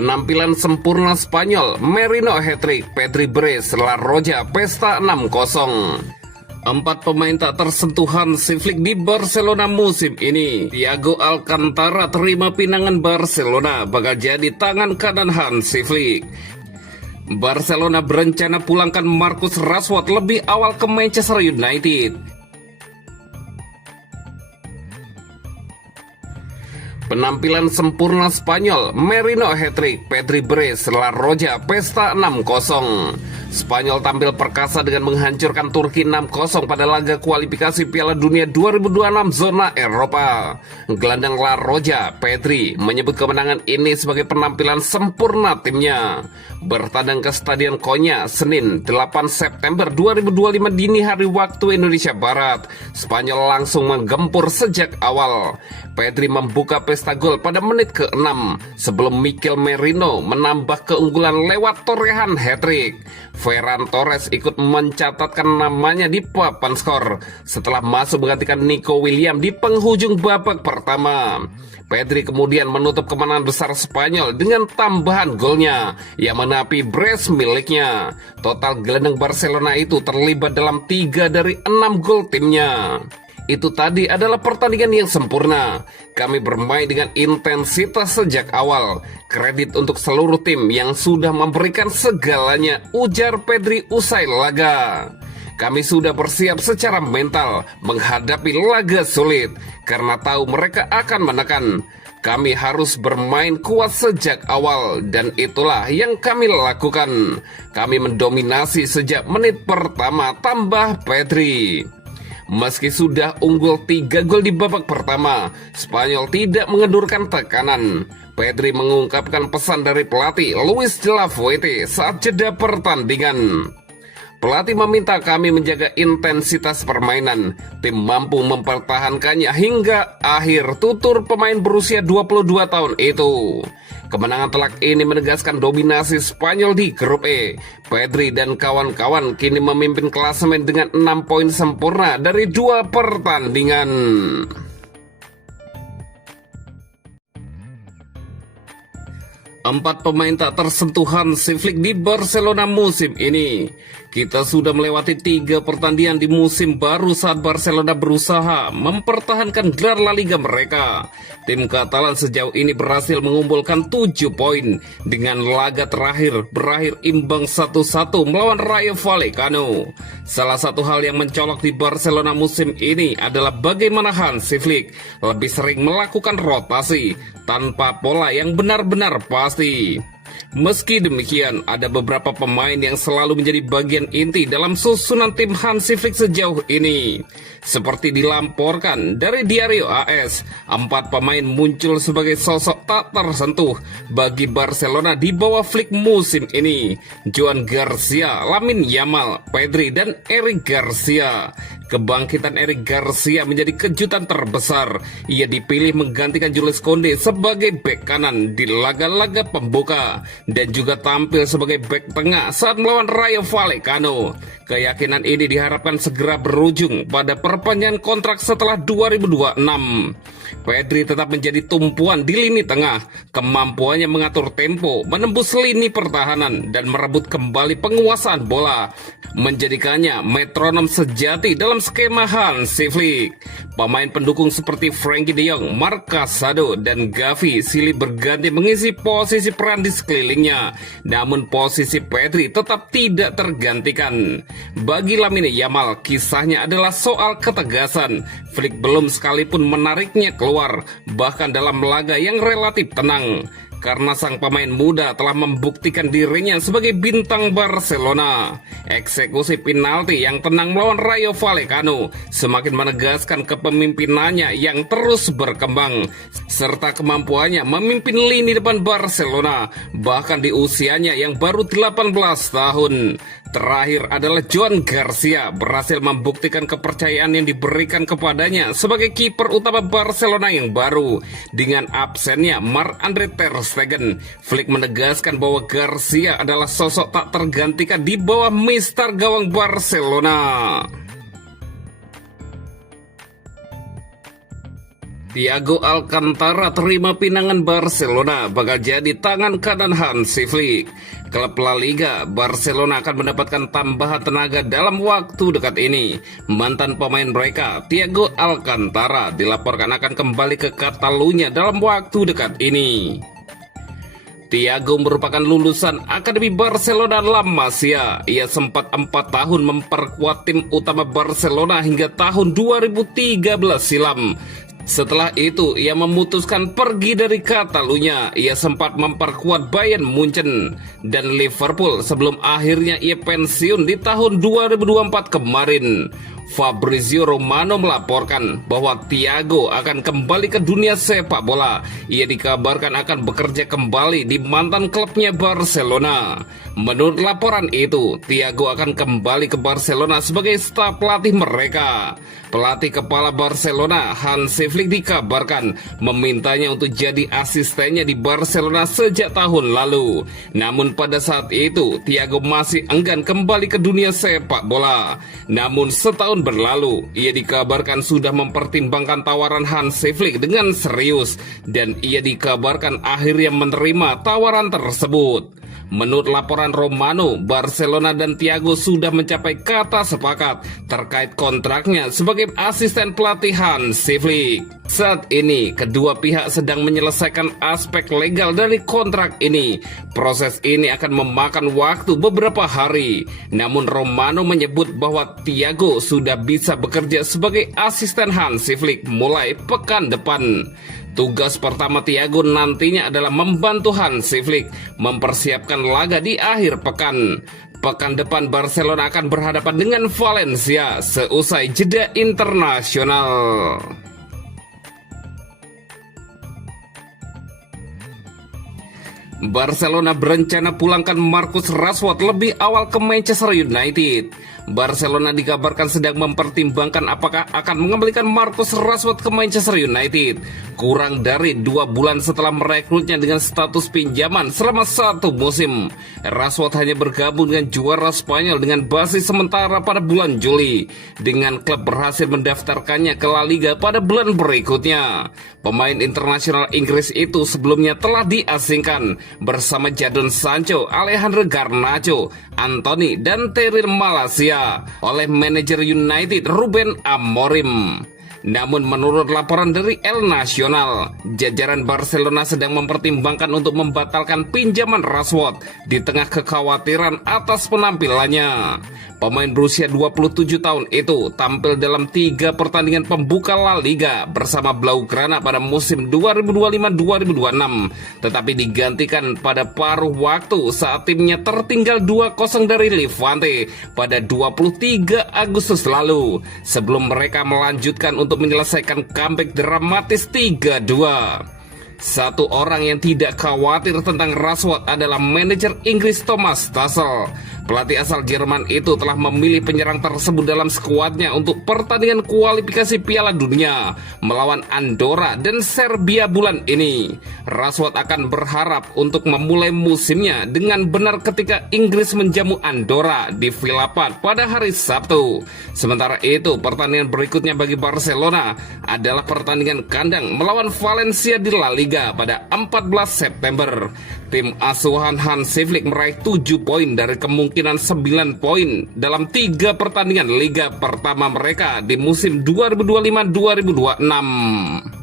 Penampilan sempurna Spanyol, Merino hat-trick, Pedri brace, La Roja pesta 6-0. 4 pemain tak tersentuh Hansi Flick di Barcelona musim ini. Thiago Alcantara terima pinangan Barcelona bakal jadi tangan kanan Hansi Flick. Barcelona berencana pulangkan Marcus Rashford lebih awal ke Manchester United. Penampilan sempurna Spanyol, Merino hat-trick, Pedri brace, La Roja pesta 6-0. Spanyol tampil perkasa dengan menghancurkan Turki 6-0 pada laga kualifikasi Piala Dunia 2026 zona Eropa. Gelandang La Roja, Pedri, menyebut kemenangan ini sebagai penampilan sempurna timnya. Bertandang ke Stadion Konya, Senin 8 September 2025 dini hari waktu Indonesia Barat, Spanyol langsung menggempur sejak awal. Pedri membuka pesta gol pada menit ke-6 sebelum Mikel Merino menambah keunggulan lewat torehan hat-trick. Ferran Torres ikut mencatatkan namanya di papan skor setelah masuk menggantikan Nico Williams di penghujung babak pertama. Pedri kemudian menutup kemenangan besar Spanyol dengan tambahan golnya yang menapi brace miliknya. Total gelandang Barcelona itu terlibat dalam 3 dari 6 gol timnya. Itu tadi adalah pertandingan yang sempurna. Kami bermain dengan intensitas sejak awal. Kredit untuk seluruh tim yang sudah memberikan segalanya, ujar Pedri usai laga. Kami sudah bersiap secara mental menghadapi laga sulit karena tahu mereka akan menekan. Kami harus bermain kuat sejak awal dan itulah yang kami lakukan. Kami mendominasi sejak menit pertama, tambah Pedri. Meski sudah unggul 3 gol di babak pertama, Spanyol tidak mengendurkan tekanan. Pedri mengungkapkan pesan dari pelatih Luis de la Fuente saat jeda pertandingan. Pelatih meminta kami menjaga intensitas permainan. Tim mampu mempertahankannya hingga akhir, tutur pemain berusia 22 tahun itu. Kemenangan telak ini menegaskan dominasi Spanyol di grup E. Pedri dan kawan-kawan kini memimpin klasemen dengan 6 poin sempurna dari 2 pertandingan. Empat pemain tak tersentuh Hansi Flick di Barcelona musim ini. Kita sudah melewati 3 pertandingan di musim baru saat Barcelona berusaha mempertahankan gelar La Liga mereka. Tim Katalan sejauh ini berhasil mengumpulkan 7 poin dengan laga terakhir berakhir imbang 1-1 melawan Rayo Vallecano. Salah satu hal yang mencolok di Barcelona musim ini adalah bagaimana Hansi Flick lebih sering melakukan rotasi tanpa pola yang benar-benar pasti. Meski demikian, ada beberapa pemain yang selalu menjadi bagian inti dalam susunan tim Hansi Flick sejauh ini. Seperti dilaporkan dari Diario AS, 4 pemain muncul sebagai sosok tak tersentuh bagi Barcelona di bawah Flick musim ini. Joan Garcia, Lamine Yamal, Pedri, dan Eric Garcia. Kebangkitan Eric Garcia menjadi kejutan terbesar. Ia dipilih menggantikan Jules Koundé sebagai bek kanan di laga-laga pembuka dan juga tampil sebagai bek tengah saat melawan Rayo Vallecano. Keyakinan ini diharapkan segera berujung pada perpanjangan kontrak setelah 2026. Pedri tetap menjadi tumpuan di lini tengah. Kemampuannya mengatur tempo, menembus lini pertahanan, dan merebut kembali penguasaan bola menjadikannya metronom sejati dalam skema Hansi Flick. Pemain pendukung seperti Frenkie de Jong, Marc Casado, dan Gavi silih berganti mengisi posisi peran di sekelilingnya. Namun posisi Pedri tetap tidak tergantikan. Bagi Lamine Yamal, kisahnya adalah soal ketegasan. Flick belum sekalipun menariknya keluar, bahkan dalam laga yang relatif tenang. Karena sang pemain muda telah membuktikan dirinya sebagai bintang Barcelona. Eksekusi penalti yang tenang melawan Rayo Vallecano semakin menegaskan kepemimpinannya yang terus berkembang, serta kemampuannya memimpin lini depan Barcelona, bahkan di usianya yang baru 18 tahun. Terakhir adalah Joan Garcia berhasil membuktikan kepercayaan yang diberikan kepadanya sebagai kiper utama Barcelona yang baru. Dengan absennya Marc-Andre ter Stegen, Flick menegaskan bahwa Garcia adalah sosok tak tergantikan di bawah mister gawang Barcelona. Thiago Alcantara terima pinangan Barcelona bakal jadi tangan kanan Hansi Flick. Klub La Liga, Barcelona akan mendapatkan tambahan tenaga dalam waktu dekat ini. Mantan pemain mereka, Thiago Alcantara, dilaporkan akan kembali ke Catalunya dalam waktu dekat ini. Thiago merupakan lulusan Akademi Barcelona La Masia. Ia sempat 4 tahun memperkuat tim utama Barcelona hingga tahun 2013 silam. Setelah itu, ia memutuskan pergi dari Catalunya. Ia sempat memperkuat Bayern Munchen dan Liverpool sebelum akhirnya ia pensiun di tahun 2024 kemarin. Fabrizio Romano melaporkan bahwa Thiago akan kembali ke dunia sepak bola. Ia dikabarkan akan bekerja kembali di mantan klubnya Barcelona. Menurut laporan itu, Thiago akan kembali ke Barcelona sebagai staf pelatih mereka. Pelatih kepala Barcelona, Hansi Flick, dikabarkan memintanya untuk jadi asistennya di Barcelona sejak tahun lalu. Namun pada saat itu, Thiago masih enggan kembali ke dunia sepak bola. Namun setahun berlalu, ia dikabarkan sudah mempertimbangkan tawaran Hansi Flick dengan serius, dan ia dikabarkan akhirnya menerima tawaran tersebut. Menurut laporan Romano, Barcelona dan Thiago sudah mencapai kata sepakat terkait kontraknya sebagai asisten pelatih Hansi Flick. Saat ini, kedua pihak sedang menyelesaikan aspek legal dari kontrak ini. Proses ini akan memakan waktu beberapa hari. Namun Romano menyebut bahwa Thiago sudah bisa bekerja sebagai asisten Hansi Flick mulai pekan depan. Tugas pertama Thiago nantinya adalah membantu Hansi Flick mempersiapkan laga di akhir pekan. Pekan depan Barcelona akan berhadapan dengan Valencia seusai jeda internasional. Barcelona berencana pulangkan Marcus Rashford lebih awal ke Manchester United. Barcelona dikabarkan sedang mempertimbangkan apakah akan mengembalikan Marcus Rashford ke Manchester United kurang dari 2 bulan setelah merekrutnya dengan status pinjaman selama 1 musim. Rashford hanya bergabung dengan juara Spanyol dengan basis sementara pada bulan Juli, dengan klub berhasil mendaftarkannya ke La Liga pada bulan berikutnya. Pemain internasional Inggris itu sebelumnya telah diasingkan bersama Jadon Sancho, Alejandro Garnacho, Anthony, dan Terry Malacia oleh manajer United Ruben Amorim. Namun menurut laporan dari El Nacional, jajaran Barcelona sedang mempertimbangkan untuk membatalkan pinjaman Rashford di tengah kekhawatiran atas penampilannya. Pemain berusia 27 tahun itu tampil dalam 3 pertandingan pembuka La Liga bersama Blaugrana pada musim 2025-2026, tetapi digantikan pada paruh waktu saat timnya tertinggal 2-0 dari Levante pada 23 Agustus lalu, sebelum mereka melanjutkan untuk menyelesaikan comeback dramatis 3-2. Satu orang yang tidak khawatir tentang Rashford adalah manajer Inggris Thomas Tuchel. Pelatih asal Jerman itu telah memilih penyerang tersebut dalam skuadnya untuk pertandingan kualifikasi Piala Dunia melawan Andorra dan Serbia bulan ini. Rashford akan berharap untuk memulai musimnya dengan benar ketika Inggris menjamu Andorra di Villa Park pada hari Sabtu. Sementara itu, pertandingan berikutnya bagi Barcelona adalah pertandingan kandang melawan Valencia di La Liga pada 14 September. Tim asuhan Hansi Flick meraih 7 poin dari kemungkinan 9 poin dalam 3 pertandingan Liga pertama mereka di musim 2025-2026.